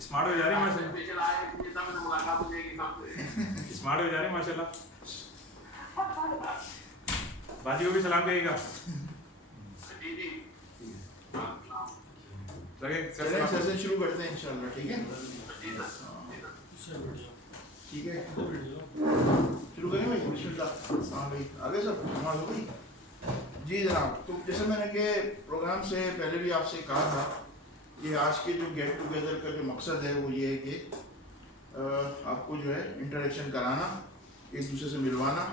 Smart हो जा रही है माशाल्लाह। स्मार्ट हो जा रही है माशाल्लाह। बाजी को भी सलाम कहिएगा। चलें सेशन शुरू करते हैं इंशाल्लाह। ठीक है ठीक है शुरू करें भाई। बिस्मिल्लाह। हाँ भाई आगे सब नमाज हो गई। जी जनाब, तो जैसे मैंने कि प्रोग्राम से पहले भी आपसे कहा था, ये आज के जो गेट टुगेदर का जो मकसद है वो ये है कि आपको जो है इंटरेक्शन कराना, एक दूसरे से मिलवाना।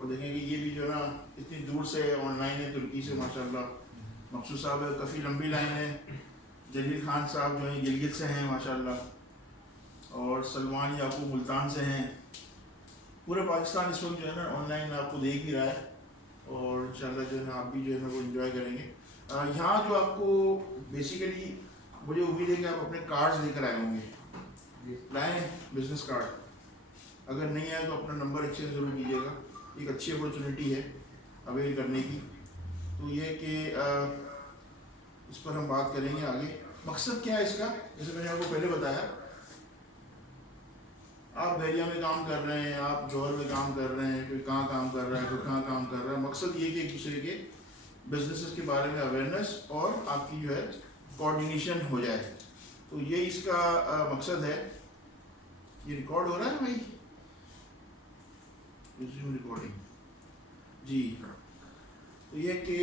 और देखेंगे ये भी जो है ना इतनी दूर से ऑनलाइन है, तुर्की से माशाल्लाह। मकसूद साहब है, काफ़ी लंबी लाइन है। जलील खान साहब जो हैं गिलगित से हैं माशाल्लाह, और सलमान याकूब मुल्तान से हैं। पूरे पाकिस्तान इस वक्त जो है ना ऑनलाइन आपको देख ही रहा है, और इंशाल्लाह जो है ना आप भी जो है ना वो इन्जॉय करेंगे। यहाँ जो आपको बेसिकली मुझे उम्मीद है कि आप अपने कार्ड्स लेकर आए होंगे। लाएँ बिजनेस कार्ड, अगर नहीं आए तो अपना नंबर एक्सचेंज ज़रूर कीजिएगा। एक अच्छी अपॉर्चुनिटी है अवेल करने की। तो ये कि इस पर हम बात करेंगे आगे। मकसद क्या है इसका, जैसे मैंने आपको पहले बताया, आप बहरिया में काम कर रहे हैं, आप जौहर में काम कर रहे हैं, कोई कहाँ काम कर रहा है, कोई कहाँ काम कर रहा है। मकसद ये कि एक दूसरे के बिजनेसेस के बारे में अवेयरनेस और आपकी जो है कोऑर्डिनेशन हो जाए। तो ये इसका मकसद है। ये रिकॉर्ड हो रहा है भाई, रिकॉर्डिंग जी। तो ये कि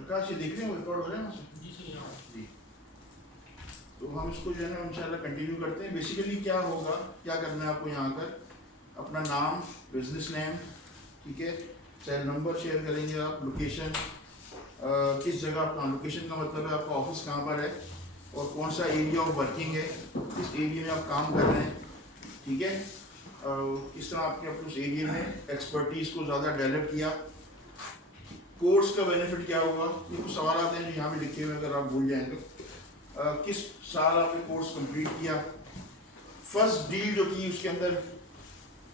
आकाश ये देख रहे हैं वो रिकॉर्ड हो रहा है ना जी। तो हम इसको जो है ना इंशाल्लाह कंटिन्यू करते हैं। बेसिकली क्या होगा, क्या करना है आपको यहाँ आकर, अपना नाम, बिजनेस नेम, ठीक है, सेल नंबर शेयर करेंगे आप, लोकेशन, किस जगह आपका, लोकेशन का मतलब है आपका ऑफिस कहाँ पर है और कौन सा एरिया ऑफ वर्किंग है, किस एरिया में आप काम कर रहे हैं, ठीक है, किस तरह आपने अपने उस एरिया में एक्सपर्टीज़ को ज़्यादा डेवलप किया, कोर्स का बेनिफिट क्या होगा। ये कुछ सवाल आते हैं जो यहाँ पे लिखे हुए, अगर आप भूल जाएँ तो किस साल आपने कोर्स कंप्लीट किया, फर्स्ट डील जो की उसके अंदर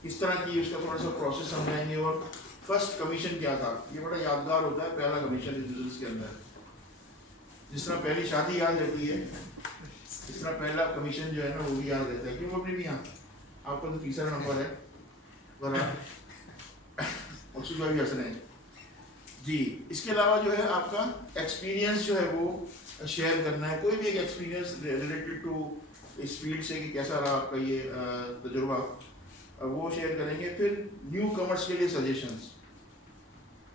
किस तरह की, उसका थोड़ा सा प्रोसेस समझाएंगे, और फर्स्ट कमीशन क्या था। ये बड़ा यादगार होता है पहला कमीशन इस बिजनेस के अंदर। जिस तरह पहली शादी याद रहती है, इस तरह पहला कमीशन जो है ना वो भी याद रहता है। क्यों अपनी भी यहाँ आपका तो तीसरा नंबर है बराबर और सुबह भी हंस रहे हैं जी। इसके अलावा जो है आपका एक्सपीरियंस जो है वो शेयर करना है, कोई भी एक एक्सपीरियंस रिलेटेड टू इस फील्ड से कि कैसा रहा आपका ये तजुर्बा, वो शेयर करेंगे। फिर न्यू कमर्स के लिए सजेशंस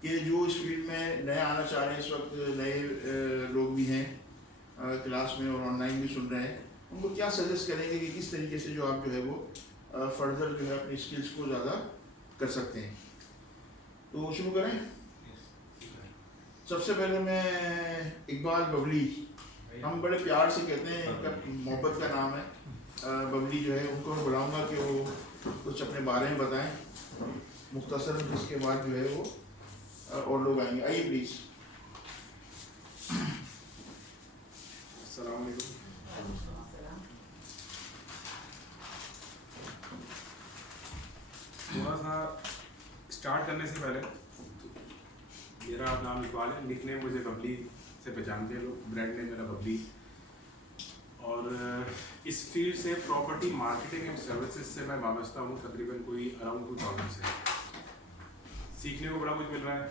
कि जो इस फील्ड में नए आना चाह रहे हैं, इस वक्त नए लोग भी हैं क्लास में और ऑनलाइन भी सुन रहे हैं, उनको क्या सजेस्ट करेंगे कि किस तरीके से जो आप जो है वो फर्दर जो है अपनी स्किल्स को ज़्यादा कर सकते हैं। तो शुरू करें। सबसे पहले मैं इकबाल बबली, हम बड़े प्यार से कहते हैं, इनका मोहब्बत का नाम है बबली जो है, उनको मैं बुलाऊंगा कि वो कुछ अपने बारे में बताएं मुख्तसर। इसके बाद जो है वो और लोग आएंगे। आइए प्लीज़। अस्सलाम वालेकुम। थोड़ा सा स्टार्ट करने से पहले, मेरा नाम इकबाल है, निकनेम मुझे बबली से पहचानते हैं लोग, ब्रांड नेम मेरा बबली। और इस फील्ड से प्रॉपर्टी मार्केटिंग एंड सर्विसेज से मैं वाबस्ता हूँ तकरीबन कोई अराउंड 2000 से। सीखने को बड़ा कुछ मिल रहा है।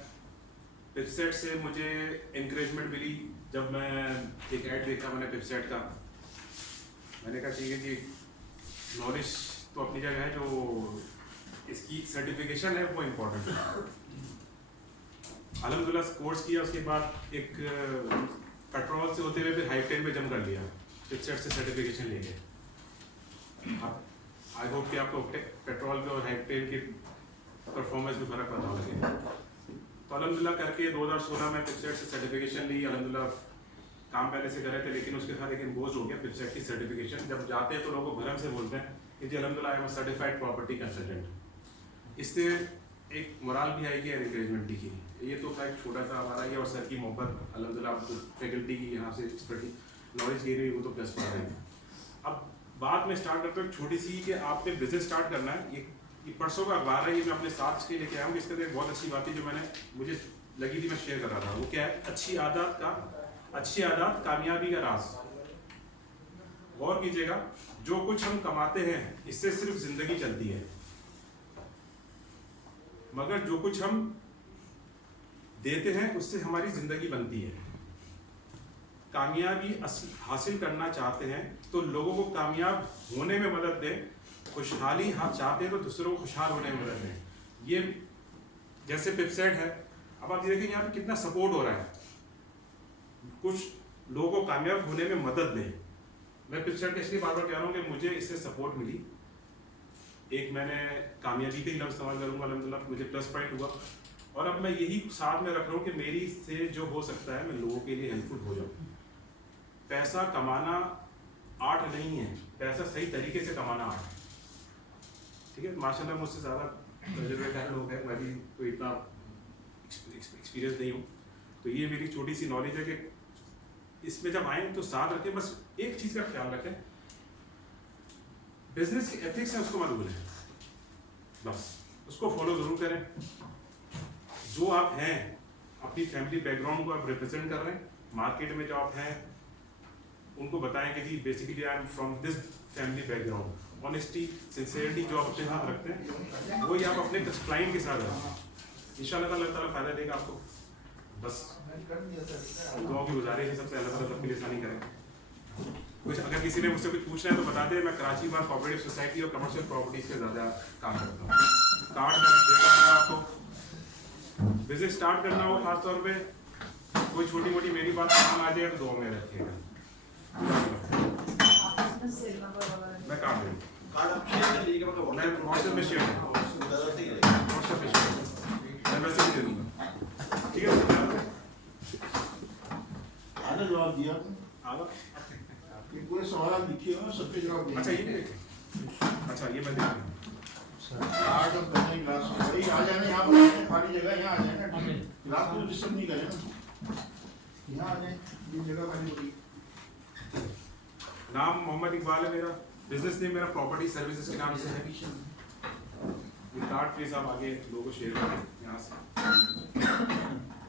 पिपसेट से मुझे इंकरेजमेंट मिली जब मैं एक ऐड देखा मैंने पिपसेट का। मैंने कहा ठीक है कि नॉलेज तो अपनी जगह है, जो इसकी सर्टिफिकेशन है वो इम्पोर्टेंट है। अल्हम्दुलिल्लाह कोर्स किया, उसके बाद एक पेट्रोल से होते हुए फिर हाइटेक में जम कर लिया, पिपसेट से सर्टिफिकेशन लेके। आई होप कि आपको पेट्रोल पे और हाइटेक की परफॉर्मेंस में फ़र्क पता लगे। तो अल्हम्दुलिल्लाह करके 2016 में पिपसेट से सर्टिफिकेशन ली। अल्हम्दुलिल्लाह काम पहले से कर रहे थे, लेकिन उसके साथ एक इम्पोज हो गया पिपसेट की सर्टिफिकेशन। जब जाते हैं तो लोगों को भरम से बोलते हैं कि जी अल्हम्दुलिल्लाह I am certified property consultant. इससे एक मोराल भी आएगी और इंकरेजमेंट भी की। ये तो था एक छोटा सा हमारा ये, और सर की मोहब्बत अल्हम्दुलिल्लाह फैकल्टी की यहाँ से एक्सपर्टी नॉलेज गेन हुई, वो तो प्लस पॉइंट है। अब बात में स्टार्ट करता हूँ छोटी सी कि आपने बिजनेस स्टार्ट करना है। ये परसों का अखबार है, ये मैं अपने साथ इसके लेके आया हूँ। इसके अंदर एक बहुत अच्छी बात है जो मैंने मुझे लगी थी, मैं शेयर कर रहा था। वो क्या है, अच्छी आदत कामयाबी का राज। गौर गौर कीजिएगा, जो कुछ हम कमाते हैं इससे सिर्फ जिंदगी चलती है, मगर जो कुछ हम देते हैं उससे हमारी जिंदगी बनती है। कामयाबी हासिल करना चाहते हैं तो लोगों को कामयाब होने में मदद दें, खुशहाली चाहते हैं तो दूसरों को खुशहाल होने में मदद दें। ये जैसे पिपसेट है, अब आप देखिए यहाँ पे कितना सपोर्ट हो रहा है, कुछ लोगों को कामयाब होने में मदद दें। मैं पिपसेट के इसलिए बार बार कह रहा हूँ कि मुझे इससे सपोर्ट मिली, एक मैंने कामयाबी के ही लफ्ज़ इस्तेमाल करूँगा, अल्हम्दुलिल्लाह मुझे प्लस पॉइंट हुआ, और अब मैं यही साथ में रख रहा हूँ कि मेरी से जो हो सकता है मैं लोगों के लिए हेल्पफुल हो जाऊँ। पैसा कमाना आर्ट नहीं है, पैसा सही तरीके से कमाना आर्ट। ठीक है, माशाल्लाह मुझसे ज़्यादा तजुर्बेकार लोग हैं, मैं भी कोई इतना एक्सपीरियंस नहीं हूँ, तो ये मेरी छोटी सी नॉलेज है कि इसमें जब आए तो साथ रखें। बस एक चीज़ का ख्याल रखें, बिजनेस की एथिक्स है उसको मत भूलें, बस उसको फॉलो ज़रूर करें। जो आप हैं, अपनी फैमिली बैकग्राउंड को आप रिप्रेजेंट कर रहे हैं, मार्केट में जो आप हैं उनको बताएं कि जी basically I am from this family background. Honesty, sincerity जो आप अपने साथ रखते हैं वही आप अपने क्लाइंट के साथ रखें। इंशाल्लाह अल्लाह ताला फ़ायदा देगा आपको। बस दुआओं की गुजारिश है सबसे, अल्लाह ताला सबके लिए आसानी करें। कुछ अगर किसी ने मुझसे कुछ पूछना है तो बता दें, मैं कराची बार कोऑपरेटिव सोसाइटी और कमर्शियल प्रॉपर्टीज़ पे ज़्यादा काम करता हूँ। कार्ड का शेयर करता हूँ आपको, बिजनेस स्टार्ट करना हो खासतौर पे, कोई छोटी मोटी मेरी बात काम आ जाए तो दुआ में रखिएगा। मैं काम दूँ, कार्ड आप शेयर कर लीजिएगा, मतलब मैं व्हाट्सएप में शेयर करूँगा, व्हाट्सएप पे शेयर करूँगा, मैं मैसेज दे दूँगा। ठीक है, आधा जवाब दिया आगा ये पूरे सवाल लिखे हो, सबके जवाब दिए। अच्छा ये नहीं देखे, अच्छा ये मैं देख लूँ। आर्ट और करने क्लास में वही आ जाने, यहाँ पर खाली जगह यहाँ आ जाए ना, क्लास को डिस्टर्ब नहीं करें ना, यहाँ आ जाए, ये जगह खाली होगी। नाम मोहम्मद इकबाल है मेरा, बिजनेस नेम मेरा प्रॉपर्टी सर्विसेज के नाम से है। ये कार्ड प्लीज आप आगे लोगों को शेयर करें यहाँ से।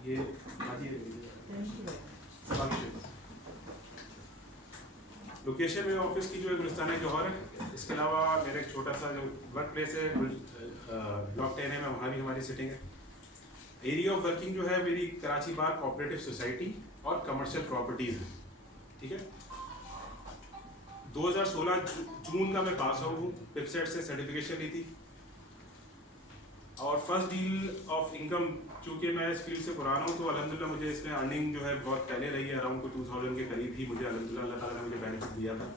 ये लोकेशन में ऑफिस की जो है गुलिस्तान है जौहर है, इसके अलावा मेरा एक छोटा सा जो वर्क प्लेस है ब्लॉक 10 है, मैं वहाँ भी हमारी सिटिंग है। एरिया ऑफ वर्किंग जो है मेरी कराची बार कोऑपरेटिव सोसाइटी और कमर्शियल प्रॉपर्टीज़ है। ठीक है, 2016 जून का मैं पास आउट हूँ, पिपसेट से सर्टिफिकेशन ली थी, और फर्स्ट डील ऑफ इनकम, चूँकि मैं इस फील्ड से पुराना हूँ तो अल्हम्दुलिल्लाह मुझे इसमें अर्निंग जो है बहुत पहले रही है, अराउंड 2000 के करीब ही मुझे अल्हम्दुलिल्लाह अल्लाह ताला ने मुझे बेनिफिट दिया था।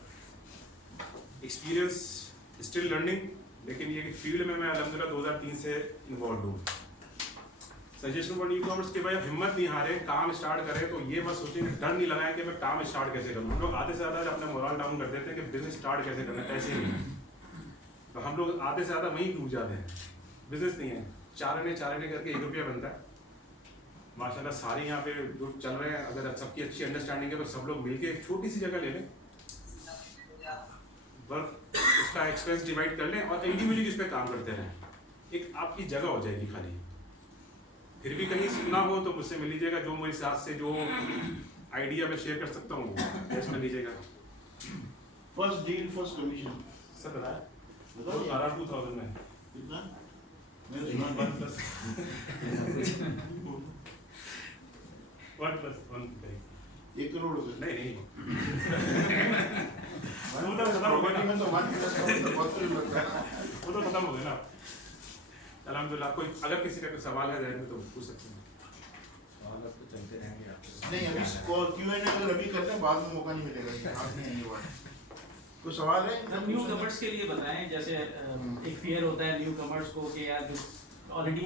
एक्सपीरियंस स्टिल लर्निंग, लेकिन ये कि फील्ड में मैं अल्हम्दुलिल्लाह 2003 से इन्वॉल्व हूँ। सजेशन फॉर न्यू कमर्स के भाई आप हिम्मत नहीं हारें, काम स्टार्ट करें तो ये मत सोचें, डर नहीं लगाएं कि मैं काम स्टार्ट कैसे करूँ। हम लोग आधे से ज़्यादा अपना मोरल डाउन कर देते हैं कि बिजनेस स्टार्ट कैसे करना है, पैसे नहीं, तो हम लोग आधे से ज़्यादा वहीं डूब जाते हैं। बिजनेस नहीं है, चार आने करके 1 रुपया बनता है। माशाल्लाह सारे यहाँ पे जो चल रहे हैं, अगर सबकी अच्छी अंडरस्टैंडिंग है तो सब लोग मिलके एक छोटी सी जगह ले लें, वर्क उसका एक्सपेंस डिवाइड कर लें और इंडिविजुअली इस पर काम करते रहें, एक आपकी जगह हो जाएगी खाली। फिर भी कहीं सुनना हो तो मुझसे मिल लीजिएगा, जो मेरे साथ से जो आइडिया मैं शेयर कर सकता हूँ टेस्ट कर लीजिएगा। First deal first commission sir बताया बताइए 2000 में कितना? मैं सुना 1+1 1 करोड़ रुपए नहीं प्रॉपर्टी में तो मान के बहुत कुछ लगता है। वो तो खत्म हो गया ना अल्हम्दुलिल्लाह। कोई अगर किसी का कोई सवाल है जहन में तो पूछ सकते हैं। सवाल अब तो चलते रहेंगे आपके। नहीं अभी Q&A अगर अभी करते हैं बाद में मौका नहीं मिलेगा, आप नहीं आएंगे बाद। कोई सवाल है? न्यू कमर्स के लिए बताएं, जैसे एक फियर होता है न्यू कमर्स को कि यार already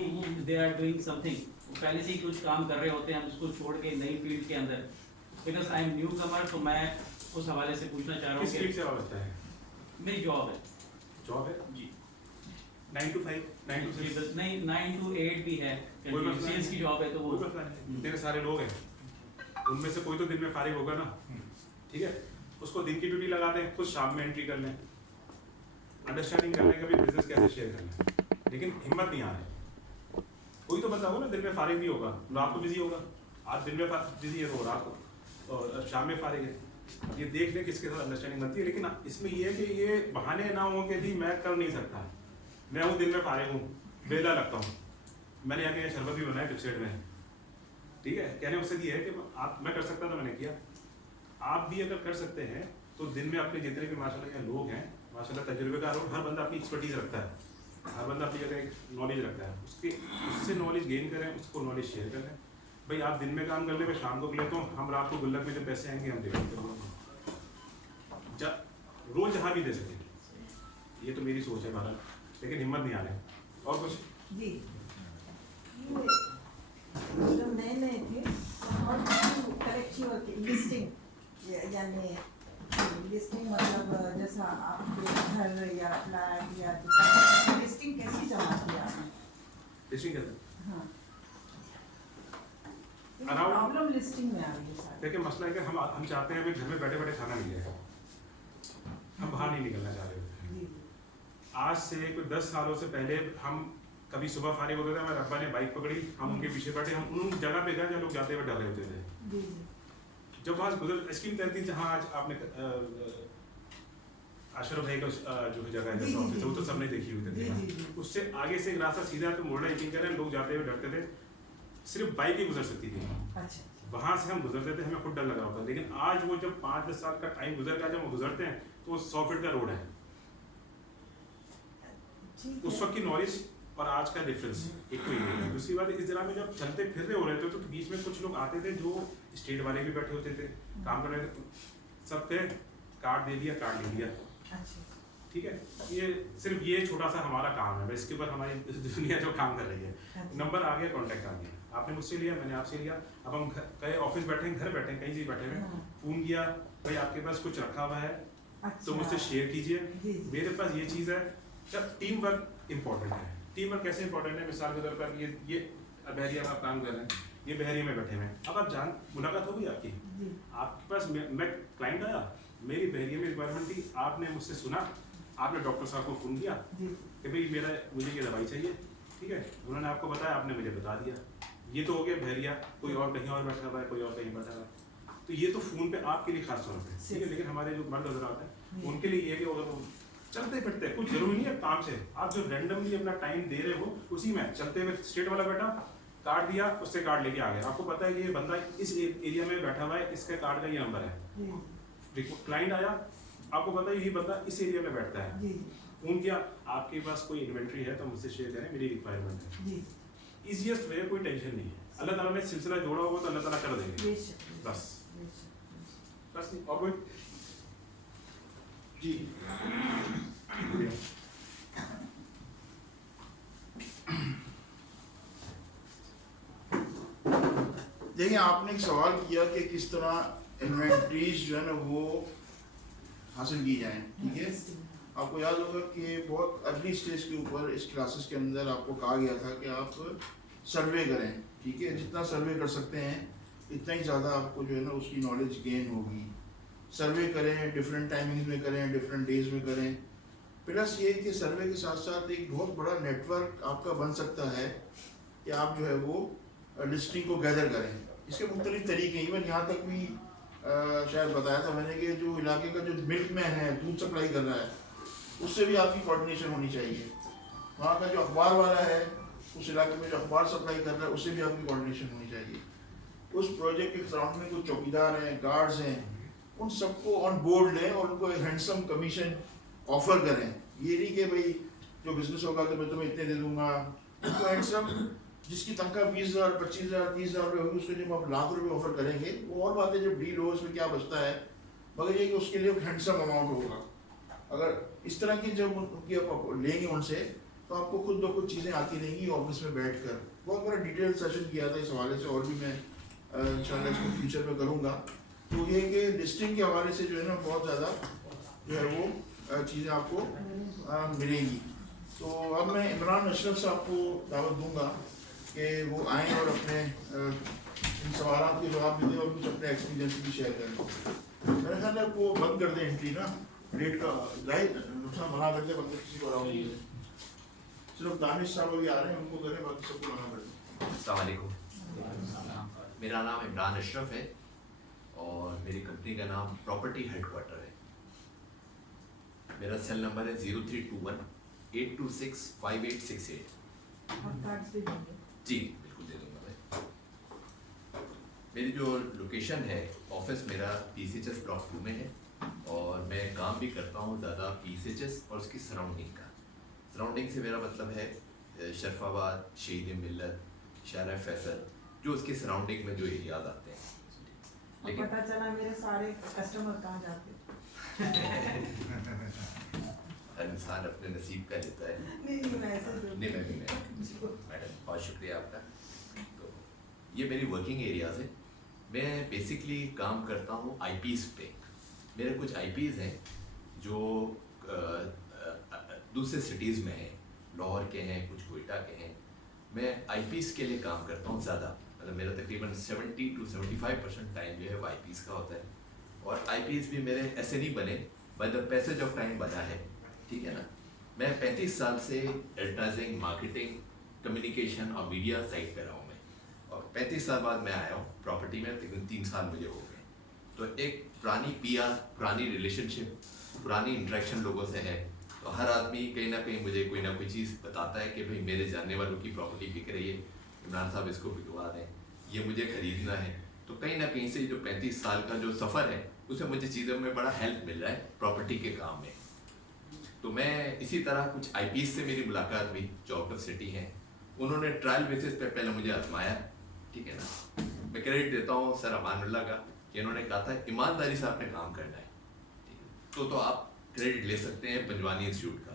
they are doing something, पहले से ही कुछ काम कर रहे होते हैं, हम उसको छोड़ के नई फील्ड के अंदर, बिकॉज आई एम न्यू कमर, तो मैं उस हवाले से पूछना चाह रहा किस फील्ड हूँ से वाबस्ता है? कि मेरी जॉब है जॉब है जी 9 to 5 9 to 6 नहीं 9 to 8 भी है, कोई मसला सेल्स की जॉब है तो कोई वो मसला नहीं, इतने सारे लोग हैं, उनमें से कोई तो दिन में फारिग होगा ना, ठीक है, उसको दिन की ड्यूटी लगा दें, खुद शाम में एंट्री कर लें, अंडरस्टैंडिंग कर लें कि भाई बिजनेस कैसे शेयर करना है। लेकिन हिम्मत नहीं आ रही, कोई तो बंदा हो ना दिन में फारिग भी होगा, रात को बिजी होगा, आज दिन में बिजी है तो रात को और शाम में फारिग है, अब ये देख लें किसके साथ अंडरस्टैंडिंग बनती है, लेकिन इसमें ये है कि ये बहाने ना हो कि जी मैं कर नहीं सकता, मैं हूँ दिन में फारिग हूँ, बेला लगता हूँ, मैंने आगे ये शरबत भी बनाया वेबसाइट में, ठीक है, कहने उससे ये है कि आप, मैं कर सकता था, मैंने किया, आप भी अगर कर सकते हैं तो दिन में अपने जितने भी माशाल्लाह यहाँ लोग हैं, माशाल्लाह तजुर्बेकार, और हर बंदा अपनी एक्सपर्टीज रखता है, हर बंदा अपनी जगह नॉलेज रखता है, उससे नॉलेज गेन करें, उसको नॉलेज शेयर करें। भाई आप दिन में काम कर ले, मैं शाम को ले तो हम रात को गुल्लक में जो पैसे आएंगे हम देखेंगे, रोज जहाँ भी दे सकें, ये तो मेरी सोच है भारत, लेकिन हिम्मत नहीं आ रही। और कुछ जी, ये जब नए थे और करेक्ट योर लिस्टिंग, यानी लिस्टिंग मतलब जैसा आपके घर या फ्लैट या लिस्टिंग कैसी जमा की आपने? लिस्टिंग कहते हैं, हाँ, Around- प्रॉब्लम लिस्टिंग में आ रही है सारी। देखिए मसला है कि हम चाहते हैं कि घर में बैठे बैठे खाना मिले, हम बाहर नहीं निकलना चाह रहे होते हैं। जी आज से कोई 10 सालों से पहले हम कभी सुबह फारिग होते थे, हमारे अब्बा ने बाइक पकड़ी, हम उनके पीछे बैठे, हम उन जगह पे गए जहाँ लोग जाते हुए डर रहे होते थे। जी जब वहाँ गुजर स्कीम तहती जहाँ आज आपने अशरफ भाई का जो जगह है जैसा ऑफिस है, वो तो सबने देखी हुई जी थी, जी। उससे आगे से एक रास्ता सीधा तो मोड़ना यकीन करें, लोग जाते हुए डरते थे, सिर्फ बाइक ही गुजर सकती थी, अच्छा वहाँ से हम गुजरते थे, हमें खुद डर लगा होता। लेकिन आज वो जब 5-10 साल का टाइम गुजर गया, जब वो गुजरते हैं तो वो 100 फीट का रोड है, ठीक उस है। वक्त की नॉलेज और आज का डिफरेंस एक तो ये है। दूसरी बात, इस जगह में जब चलते फिरते हो रहे थे तो बीच में कुछ लोग आते थे जो स्टेट वाले भी बैठे होते थे, काम कर रहे थे, सब पे कार्ड दे दिया, कार्ड ले लिया, अच्छा ठीक है। ये सिर्फ ये छोटा सा हमारा काम है, इसके ऊपर हमारी दुनिया जो काम कर रही है, अच्छा। नंबर आ गया, कॉन्टैक्ट आ गया, आपने मुझसे लिया, मैंने आपसे लिया, अब हम कहीं ऑफिस बैठे हैं, घर बैठे हैं, कहीं भी बैठे हैं, हाँ, फोन किया, भाई आपके पास कुछ रखा हुआ है अच्छा तो मुझसे शेयर कीजिए, जी जी मेरे पास ये चीज़ है। जब टीम वर्क इम्पोर्टेंट है, टीम वर्क कैसे इंपॉर्टेंट है, मिसाल के तौर पर ये बहरिया में आप काम कर रहे हैं, ये बहरिया में बैठे हैं, अब आप जान मुलाकात होगी आपकी, जी आपके पास मैं क्लाइंट आया, मेरी बहरिया में रिक्वायरमेंट थी, आपने मुझसे सुना, आपने डॉक्टर साहब को फ़ोन किया जी कि भाई मुझे ये दवाई चाहिए, ठीक है, उन्होंने आपको बताया, आपने मुझे बता दिया, ये तो हो गया बहरिया, कोई और कहीं और बैठा हुआ है, कोई और कहीं बैठा हुआ है, तो ये तो फ़ोन पे आपके लिए खास तौर पे, ठीक है। लेकिन हमारे जो मर्द हजरात हैं उनके लिए ये है कि अगर वो चलते फिरते, कुछ जरूरी नहीं है काम से, आप जो रैंडमली अपना टाइम दे रहे हो उसी में चलते हुए, स्टेट वाला बैठा, कार्ड दिया, उससे कार्ड लेके आ गया, आपको पता है कि ये बंदा इस एरिया में बैठा हुआ है, इसके कार्ड का ये नंबर है, जी क्लाइंट आया, आपको पता है यही बंदा इस एरिया में बैठता है, जी फोन किया, आपके पास कोई इन्वेंट्री है तो मुझसे शेयर करें, मेरी रिक्वायरमेंट है, जी इजीएस्ट वे, कोई टेंशन नहीं है, अल्लाह ताला ने सिलसिला जोड़ा होगा तो अल्लाह ताला कर देंगे, बेशक बस बेशक। बस नहीं, और कोई जी देखिए, आपने एक सवाल किया कि किस तरह इन्वेंट्रीज जो है ना वो हासिल की जाएं, ठीक है। आपको याद होगा कि बहुत अर्ली स्टेज के ऊपर इस क्लासेस के अंदर आपको कहा गया था कि आप सर्वे करें, ठीक है, जितना सर्वे कर सकते हैं इतना ही ज़्यादा आपको जो है ना उसकी नॉलेज गेन होगी। सर्वे करें, डिफरेंट टाइमिंग्स में करें, डिफरेंट डेज में करें, प्लस ये कि सर्वे के साथ साथ एक बहुत बड़ा नेटवर्क आपका बन सकता है कि आप जो है वो लिस्टिंग को गैदर करें। इसके मुख्तलिफ तरीके, इवन यहाँ तक भी शायद बताया था मैंने कि जो इलाके का जो मिल्क मैन है, दूध सप्लाई कर रहा है, उससे भी आपकी कोऑर्डिनेशन होनी चाहिए। वहाँ का जो अखबार वाला है, उस इलाके में जो अखबार सप्लाई कर रहा है, उससे भी आपकी कोऑर्डिनेशन होनी चाहिए। उस प्रोजेक्ट के सराउंड में कुछ चौकीदार हैं, गार्ड्स हैं, उन सबको ऑन बोर्ड लें और उनको एक हैंडसम कमीशन ऑफर करें। ये नहीं कि भाई जो बिजनेस होगा तो मैं तुम्हें इतने दे दूंगा, उनको हैंडसम, जिसकी तनख्वाह 20,000, 25,000, 30,000 रुपये होगी, उसको जब आप लाख रुपये ऑफर करेंगे, वो और बात है, जब डील हो उसमें क्या बचता है, मगर ये कि उसके लिए एक हैंडसम अमाउंट होगा। अगर इस तरह की जब उनकी आप लेंगे उनसे, तो आपको खुद ब खुद चीज़ें आती रहेंगी ऑफिस में बैठ कर। बहुत बड़ा डिटेल सेशन किया था इस हवाले से, और भी मैं इंशाल्लाह इसको फ्यूचर में करूँगा। तो ये कि लिस्टिंग के हवाले से जो है ना बहुत ज़्यादा जो है वो चीज़ें आपको मिलेंगी। तो अब मैं इमरान अशरफ साहब को दावत दूंगा कि वो आएँ और अपने इन सवालों के जवाब भी दें और कुछ अपने एक्सपीरियंस भी शेयर करें। मेरे ख्याल है वो बंद कर दें एंट्री ना, रेट का जाहिर नुकसान मना कर दे, बंदे किसी को अलाउ नहीं है। सिर्फ दानिश साहब अभी आ रहे हैं, उनको करें, बाकी सबको मना कर दें। अस्सलाम वालेकुम, मेरा नाम इमरान अशरफ है और मेरी कंपनी का नाम प्रॉपर्टी हेडक्वार्टर है। मेरा सेल नंबर है 0321-826-5868। और कार्ड्स भी देंगे। जी बिल्कुल दे दूँगा मैं। मेरी जो लोकेशन है, ऑफिस मेरा PCHS ब्लॉक 2 में है और मैं काम भी करता हूँ ज़्यादा PCHS और उसकी सराउंडिंग का। सराउंडिंग से मेरा मतलब है शरफाबाद, शहीद मिल्लत, शारा फैसल, जो उसके सराउंडिंग में जो एरियाज आते हैं। और पता चला मेरे सारे कस्टमर कहाँ जाते हैं। हर इंसान अपने नसीब का लेता है। नहीं मैं ऐसे जो नहीं मैडम बहुत शुक्रिया आपका। तो ये मेरी वर्किंग एरियाज है। मैं बेसिकली काम करता हूँ IPs पे। मेरे कुछ IPs हैं जो दूसरे सिटीज़ में हैं, लाहौर के हैं, कुछ कोयटा के हैं। मैं IPs के लिए काम करता हूँ ज़्यादा, मतलब मेरा तकरीबन 70 to 75% टाइम जो है वो IPs का होता है। और IPs भी मेरे ऐसे नहीं बने, by the passage of time बना है, ठीक है ना। मैं 35 साल से एडवर्टाइजिंग, मार्केटिंग, कम्युनिकेशन और मीडिया साइड पे रहा हूँ मैं, और 35 साल बाद मैं आया हूँ प्रॉपर्टी में, तकरीबन 3 साल मुझे हो गए। तो एक पुरानी PR, पुरानी रिलेशनशिप, पुरानी इंटरेक्शन लोगों से है। तो हर आदमी कहीं ना कहीं मुझे कोई ना कोई चीज़ बताता है कि भाई मेरे जानने वालों की प्रॉपर्टी बिक रही है, इमरान साहब इसको बिकवा दें, ये मुझे ख़रीदना है। तो कहीं ना कहीं से जो 35 साल का जो सफ़र है, उससे मुझे चीज़ों में बड़ा हेल्प मिल रहा है प्रॉपर्टी के काम में। तो मैं इसी तरह कुछ IPs से मेरी मुलाकात हुई जो आउट ऑफ सिटी हैं। उन्होंने ट्रायल बेसिस पे पहले मुझे आजमाया, ठीक है ना। मैं क्रेडिट देता हूँ सर अमानुल्लाह का कि इन्होंने कहा था ईमानदारी से आपने काम करना है, ठीक है। तो आप क्रेडिट ले सकते हैं पंजवानी इंस्टीट्यूट का।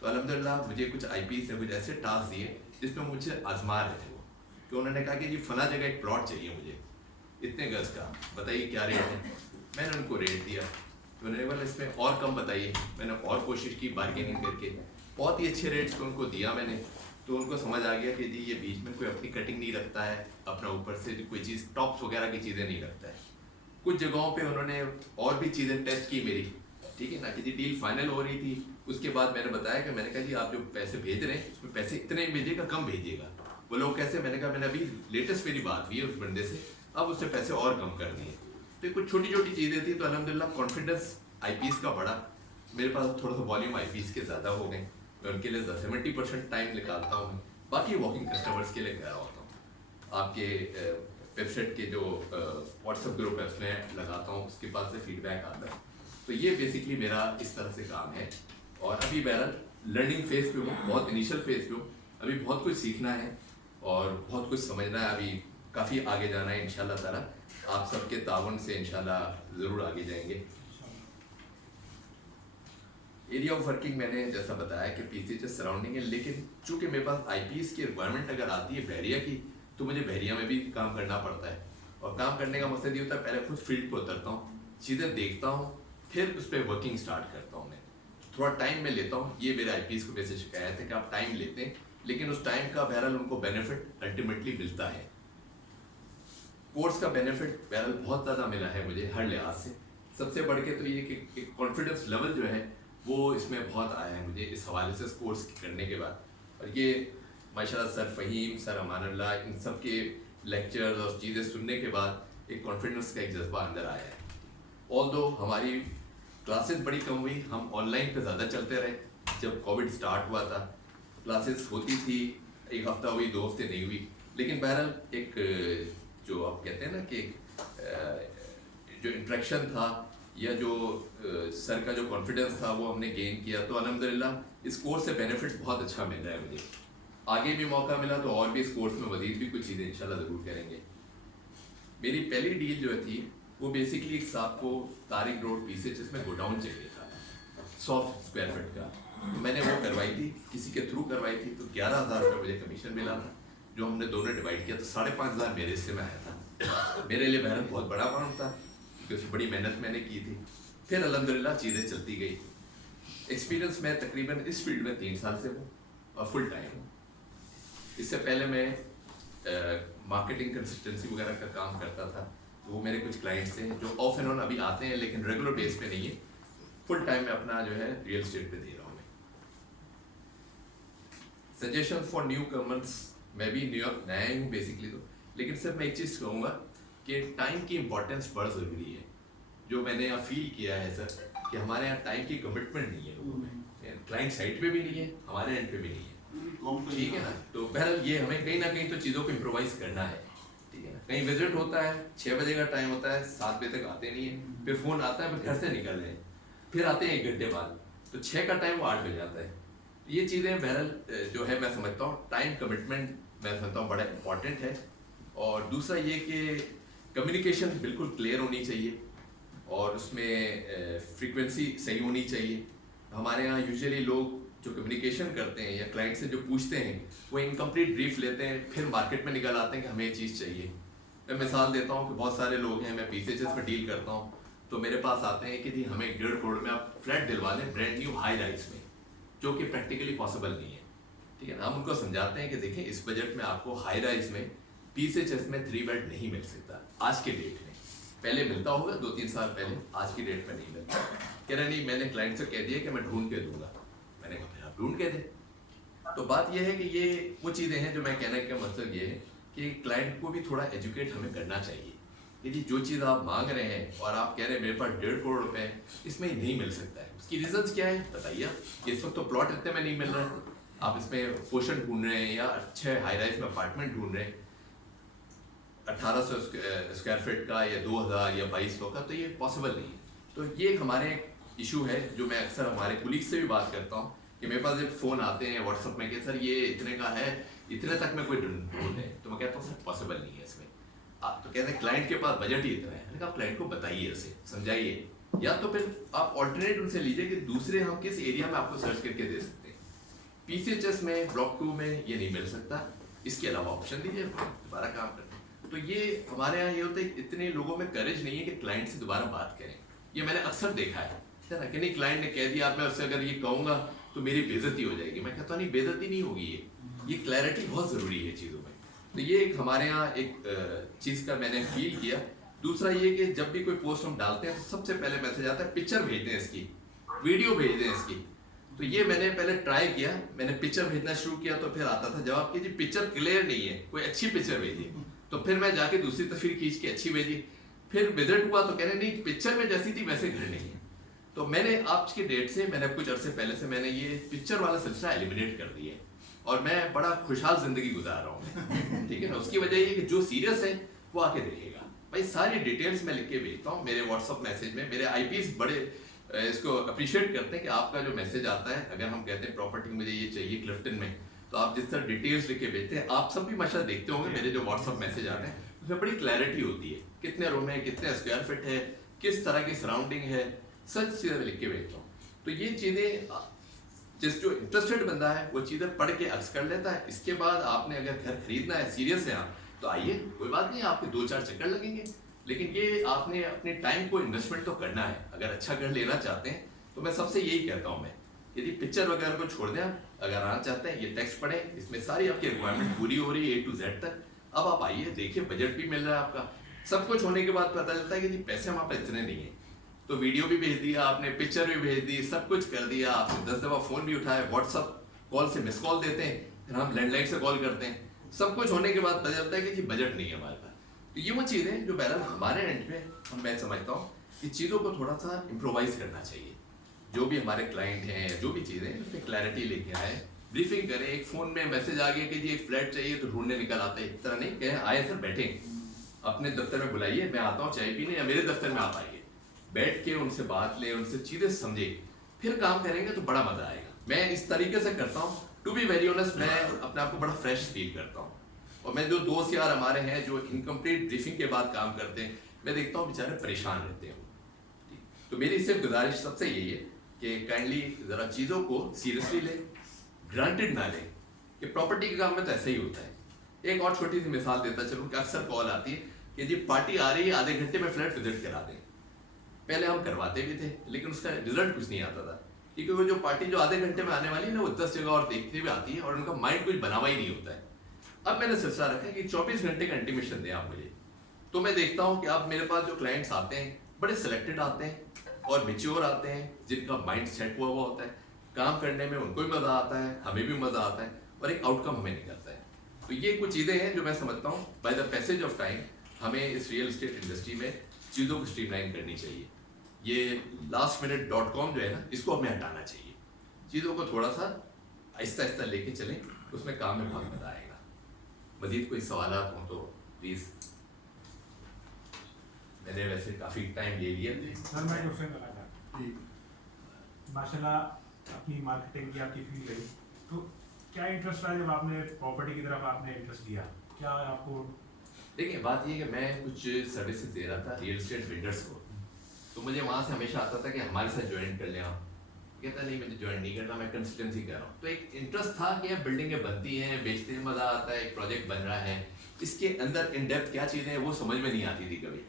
तो अल्हम्दुलिल्लाह मुझे कुछ IPs ने कुछ ऐसे टास्क दिए जिसमें मुझे आजमा रहे थे वो। तो उन्होंने कहा कि जी फला जगह एक प्लॉट चाहिए मुझे, इतने गज का, बताइए क्या रेट है। मैंने उनको रेट दिया, तो उन्होंने बोला इसमें और कम बताइए। मैंने और कोशिश की बार्गेनिंग करके, बहुत ही अच्छे रेट्स पे उनको दिया मैंने। तो उनको समझ आ गया कि जी ये बीच में कोई अपनी कटिंग नहीं रखता है, अपना ऊपर से कोई चीज़ टॉप्स वगैरह की चीज़ें नहीं रखता है। कुछ जगहों पे उन्होंने और भी चीज़ें टेस्ट की मेरी, ठीक है ना, कि जी डील फाइनल हो रही थी। उसके बाद मैंने बताया कि मैंने कहा जी आप जो पैसे भेज रहे हैं उसमें पैसे इतने भेजिएगा, कम भेजिएगा। वो लोग कैसे, मैंने कहा मैंने अभी लेटेस्ट मेरी बात हुई है उस बंदे से, अब उससे पैसे और कम कर दिए। तो कुछ छोटी छोटी चीज़ें थी। तो अल्हम्दुलिल्लाह कॉन्फिडेंस IPs का बढ़ा, मेरे पास थोड़ा सा वॉल्यूम IPs के ज़्यादा हो गए। मैं उनके लिए 70% टाइम निकालता हूँ, बाकी वॉकिंग कस्टमर्स के लिए गया होता हूँ। आपके वेबसाइट के जो WhatsApp ग्रुप है उसमें लगाता हूँ, उसके पास से फीडबैक आता है। तो ये बेसिकली मेरा इस तरह से काम है। और अभी बहरहाल लर्निंग फेज पे हूँ, बहुत इनिशियल फेज पे हूँ। अभी बहुत कुछ सीखना है और बहुत कुछ समझना है, अभी काफ़ी आगे जाना है इंशाल्लाह ताला। आप सबके तावन से इंशाल्लाह ज़रूर आगे जाएंगे। एरिया ऑफ वर्किंग मैंने जैसा बताया कि PCHS सराउंडिंग है, लेकिन चूंकि मेरे पास IPs की रिक्वायरमेंट अगर आती है बहरिया की, तो मुझे बहरिया में भी काम करना पड़ता है। और काम करने का मकसद ये होता है पहले खुद फील्ड पर उतरता हूँ, चीज़ें देखता हूँ, फिर उस पर वर्किंग स्टार्ट करता हूँ। मैं थोड़ा टाइम में लेता हूँ। ये मेरे IPs को वैसे शिकायत है कि आप टाइम लेते हैं, लेकिन उस टाइम का बहरहाल उनको बेनिफिट अल्टीमेटली मिलता है। कोर्स का बेनिफिट बहरहाल बहुत ज़्यादा मिला है मुझे हर लिहाज से। सबसे बढ़ के तो ये कि कॉन्फिडेंस लेवल जो है वो इसमें बहुत आया है मुझे इस हवाले से, इस कोर्स करने के बाद। और ये माशाल्लाह सर फ़हीम, सर अमानुल्लाह, इन सब के लेक्चर्स और चीज़ें सुनने के बाद एक कॉन्फिडेंस का एक जज्बा अंदर आया है। ऑल्दो हमारी क्लासेस बड़ी कम हुई, हम ऑनलाइन पे ज़्यादा चलते रहे। जब कोविड स्टार्ट हुआ था क्लासेस होती थी, एक हफ़्ता हुई, 2 हफ्ते नहीं हुई, लेकिन बहरहाल एक जो आप कहते हैं ना कि जो इंट्रैक्शन था या जो सर का जो कॉन्फिडेंस था वो हमने गेन किया। तो अल्हम्दुलिल्लाह इस कोर्स से बेनिफिट बहुत अच्छा मिल रहा है मुझे। आगे भी मौका मिला तो और भी इस कोर्स में मज़ीद भी कुछ चीज़ें इंशाल्लाह ज़रूर करेंगे। मेरी पहली डील जो थी वो बेसिकली एक साहब को तारिक रोड PCHS में गोडाउन चाहिए था 100 स्क्वायर फीट का। तो मैंने वो करवाई थी, किसी के थ्रू करवाई थी। तो 11,000 रुपये मुझे कमीशन मिला था, जो हमने दोनों डिवाइड किया तो 5,500 मेरे हिस्से में आया था। मेरे लिए बहरहाल बहुत बड़ा अमाउंट था क्योंकि बड़ी मेहनत मैंने की थी। फिर अल्हम्दुलिल्लाह चीज़ें चलती गई। एक्सपीरियंस मैं तकरीबन इस फील्ड में 3 साल से हूँ और फुल टाइम हूँ। इससे पहले मैं मार्केटिंग कंसल्टेंसी वगैरह का काम करता था। तो वो मेरे कुछ क्लाइंट्स हैं जो ऑफ एंड ऑन अभी आते हैं, लेकिन रेगुलर बेस पे नहीं है। फुल टाइम में अपना जो है रियल एस्टेट पे दे रहा हूँ मैं। सजेशन फॉर न्यू कमर्स, मैं भी न्यूयॉर्क नया ही हूँ बेसिकली तो, लेकिन सर मैं एक चीज़ कहूँगा कि टाइम की इम्पोर्टेंस बहुत ज़रूरी है। जो मैंने यहाँ फील किया है सर कि हमारे यहाँ टाइम की कमिटमेंट नहीं है लोगों में, क्लाइंट साइड पे भी नहीं है, हमारे एंड पे भी नहीं है, ठीक है ना। तो बहरहाल ये हमें कहीं ना कहीं तो चीज़ों को इम्प्रोवाइज करना है, ठीक है ना। कहीं विजिट होता है, 6 बजे का टाइम होता है, 7 बजे तक आते नहीं है, फिर फ़ोन आता है, फिर घर से निकल रहे हैं, फिर आते हैं 1 घंटे बाद, तो 6 का टाइम वो 8 बज जाता है। ये चीज़ें बहरहाल जो है मैं समझता हूँ टाइम कमिटमेंट मैं समझता हूँ बड़ा इम्पॉर्टेंट है। और दूसरा ये कि कम्युनिकेशन बिल्कुल क्लियर होनी चाहिए और उसमें फ्रीक्वेंसी सही होनी चाहिए। हमारे यहाँ यूजुअली लोग जो कम्युनिकेशन करते हैं या क्लाइंट से जो पूछते हैं वो इनकम्प्लीट ब्रीफ लेते हैं, फिर मार्केट में निकल आते हैं कि हमें ये चीज़ चाहिए। मैं मिसाल देता हूँ कि बहुत सारे लोग हैं, मैं PCHS में डील करता हूँ, तो मेरे पास आते हैं कि जी हमें 1.5 करोड़ में आप फ्लैट दिलवा लें ब्रांड न्यू हाई राइज में, जो कि प्रैक्टिकली पॉसिबल नहीं है, ठीक है ना। हम उनको समझाते हैं कि देखें इस बजट में आपको हाई राइज में PCHS में 3 बेड नहीं मिल सकता आज के डेट में। पहले मिलता होगा 2-3 साल पहले, आज की डेट में नहीं मिलता। कह रहे नहीं, मैंने क्लाइंट से कह दिया कि मैं ढूंढ के दूंगा। मैंने कहा फिर आप ढूंढ के दें। तो बात यह है कि ये वो चीज़ें हैं जो मैं कहने का मतलब ये है कि क्लाइंट को भी थोड़ा एजुकेट हमें करना चाहिए कि जी जो चीज़ आप मांग रहे हैं और आप कह रहे हैं मेरे पास 1.5 करोड़ रुपए इसमें नहीं मिल सकता है, उसकी रीजंस क्या है बताइए। इस वक्त तो प्लॉट इतने में नहीं मिल रहा है, आप इसमें पोर्शन ढूंढ रहे हैं या अच्छे हाई राइज में अपार्टमेंट ढूंढ रहे हैं 1800 स्क्वायर फीट का या 2000 या 2200 का, तो ये पॉसिबल नहीं है। तो ये हमारे इशू है जो मैं अक्सर हमारे कुलीग से भी बात करता हूँ कि मेरे पास जब फ़ोन आते हैं व्हाट्सअप में कि सर ये इतने का है, इतने तक में कोई ढूंढ है, तो मैं कहता हूँ सर पॉसिबल नहीं है इसमें। तो कहते हैं क्लाइंट के पास बजट ही इतना है। मैंने कहा आप क्लाइंट को बताइए, उसे समझाइए, या तो फिर आप ऑल्टरनेट उनसे लीजिए कि दूसरे हम किस एरिया में आपको सर्च करके दे सकते हैं। PCHS में ब्लॉक 2 में ये नहीं मिल सकता, इसके अलावा ऑप्शन दीजिए, दोबारा काम करते हैं। तो ये हमारे यहाँ ये होता है इतने लोगों में करेज नहीं है कि क्लाइंट से दोबारा बात करें। ये मैंने अक्सर देखा है ना कि नहीं क्लाइंट ने कह दिया, आप मैं उससे अगर ये कहूँगा तो मेरी बेइज्जती हो जाएगी। मैं कहता हूँ नहीं, बेइज्जती नहीं होगी, ये क्लैरिटी बहुत ज़रूरी है चीज़ों में। तो ये एक हमारे यहाँ एक चीज़ का मैंने फील किया। दूसरा ये कि जब भी कोई पोस्ट हम डालते हैं तो सबसे पहले मैसेज आता है पिक्चर भेज दें इसकी, वीडियो भेज दें इसकी। तो ये मैंने पहले ट्राई किया, मैंने पिक्चर भेजना शुरू किया तो फिर आता था जवाब कि जी पिक्चर क्लियर नहीं है, कोई अच्छी पिक्चर भेजिए। तो फिर मैं जाके दूसरी तस्वीर खींच के अच्छी भेजी, फिर विजिट हुआ तो कह रहे नहीं पिक्चर में जैसी थी वैसे घर नहीं है। तो मैंने आज की डेट से, मैंने कुछ अर्से पहले से मैंने ये पिक्चर वाला सिलसिला एलिमिनेट कर दिया है और मैं बड़ा खुशहाल जिंदगी गुजार रहा हूँ, ठीक है ना। उसकी वजह ये कि जो सीरियस है वो आके देखेगा। भाई सारी डिटेल्स मैं लिख के भेजता हूँ मेरे व्हाट्सअप मैसेज में। मेरे IPs बड़े इसको अप्रिशिएट करते हैं कि आपका जो मैसेज आता है, अगर हम कहते हैं प्रॉपर्टी मुझे ये चाहिए क्लिफ्टन में, तो आप जिस तरह डिटेल्स लिख के भेजते हैं, आप सब भी माशाल्लाह देखते होंगे मेरे जो व्हाट्सअप मैसेज आते हैं, उसमें बड़ी क्लैरिटी होती है, कितने रूम है, कितने स्क्वायर फीट है, किस तरह की सराउंडिंग है, सच चीज़ें लिख के भेजता हूँ। तो ये चीज़ें जो इंटरेस्टेड बंदा है वो चीज़ें पढ़ के अक्स कर लेता है। इसके बाद आपने अगर घर खरीदना है, सीरियस है आप, तो आइए, कोई बात नहीं, आपके 2-4 चक्कर लगेंगे, लेकिन ये आपने अपने टाइम को इन्वेस्टमेंट तो करना है। अगर अच्छा घर लेना चाहते हैं तो मैं सबसे यही कहता हूँ, मैं यदि पिक्चर वगैरह को छोड़ दें, अगर आना चाहते हैं ये टेक्स्ट पढ़ें, इसमें सारी आपकी रिक्वायरमेंट पूरी हो रही है A to Z तक। अब आप आइए, देखिए, बजट भी मिल रहा है आपका, सब कुछ होने के बाद पता चलता है कि जी पैसे हमारे पास इतने नहीं है, तो वीडियो भी भेज दिया आपने, पिक्चर भी भेज दी, सब कुछ कर दिया आपने, 10 दफ़ा फ़ोन भी उठाया, व्हाट्सअप कॉल से मिस कॉल देते हैं, फिर हम लैंडलाइन से कॉल करते हैं, सब कुछ होने के बाद पता चलता है कि जी बजट नहीं है हमारे पास। तो ये वो चीज़ें जो बहरहाल हमारे एंड पे मैं समझता हूँ कि चीज़ों को थोड़ा सा इम्प्रोवाइज़ करना चाहिए। जो भी हमारे क्लाइंट हैं, जो भी चीज़ें, उसमें क्लैरिटी लेके आए, ब्रीफिंग करें। एक फ़ोन में मैसेज आ गया कि जी एक फ्लैट चाहिए तो ढूंढने निकल आते हैं, इस तरह नहीं कहें आए सर बैठें, अपने दफ्तर में बुलाइए, मैं आता हूँ चाय पीने, या मेरे दफ्तर में आप आइए, बैठ के उनसे बात लें, उनसे चीज़ें समझे, फिर काम करेंगे तो बड़ा मज़ा आएगा। मैं इस तरीके से करता हूँ। टू बी वेरी ऑनेस्ट, मैं अपने आप को बड़ा फ्रेश फील करता हूँ। और मैं जो दोस्त यार हमारे हैं जो इनकम्प्लीट ब्रीफिंग के बाद काम करते हैं, मैं देखता हूँ बेचारे परेशान रहते हैं। तो मेरी सिर्फ गुजारिश सबसे यही है कि काइंडली ज़रा चीज़ों को सीरियसली लें, ग्रांटेड ना लें कि प्रॉपर्टी के काम में तो ऐसा ही होता है। एक और छोटी सी मिसाल देता चलूँ कि अक्सर कॉल आती है कि जी पार्टी आ रही है, आधे घंटे में फ्लैट विजिट करा दें। पहले हम करवाते भी थे, लेकिन उसका रिजल्ट कुछ नहीं आता था, क्योंकि वो जो पार्टी जो आधे घंटे में आने वाली है ना, वो 10 जगह और देखते हुए आती है और उनका माइंड कुछ बनावा ही नहीं होता है। अब मैंने सिलसिला रखा है कि 24 घंटे का इंटीमेशन दें आप मुझे, तो मैं देखता हूँ कि अब मेरे पास जो क्लाइंट्स आते हैं बड़े सिलेक्टेड आते हैं और मेच्योर आते हैं, जिनका माइंड सेट हुआ हुआ होता है, काम करने में उनको भी मज़ा आता है, हमें भी मज़ा आता है और एक आउटकम हमें निकलता है। तो ये कुछ चीज़ें हैं जो मैं समझता हूँ by the passage of time हमें इस रियल इस्टेट इंडस्ट्री में चीज़ों को स्ट्रीमलाइन करनी चाहिए। ये lastminute.com जो है ना, इसको हमें हटाना चाहिए। चीज़ों को थोड़ा सा आहिस्ता आहिस्ता लेके चलें, उसमें काम में बहुत मजा आएगा। मज़ीद कोई सवाल हो तो प्लीज़। मैंने वैसे काफ़ी टाइम ले लिया। सर मैं क्वेश्चन करना था जी माशाल्लाह अपनी मार्केटिंग की आपकी फील्ड रही, तो क्या इंटरेस्ट रहा जब आपने प्रॉपर्टी की तरफ आपने इंटरेस्ट दिया? क्या आपको देखिए बात ये है कि मैं कुछ सर्विसेज दे रहा था रियल इस्टेट बिल्डर्स को, तो मुझे वहाँ से हमेशा आता था कि हमारे साथ ज्वाइन कर लें आप। कहता नहीं मुझे ज्वाइन नहीं करना, मैं कंसल्टेंसी कर रहा हूँ। तो एक इंटरेस्ट था कि अब बिल्डिंगें बनती हैं, बेचते हैं, मज़ा आता है, एक प्रोजेक्ट बन रहा है, इसके अंदर इन डेप्थ क्या चीज़ें हैं वो समझ में नहीं आती थी कभी।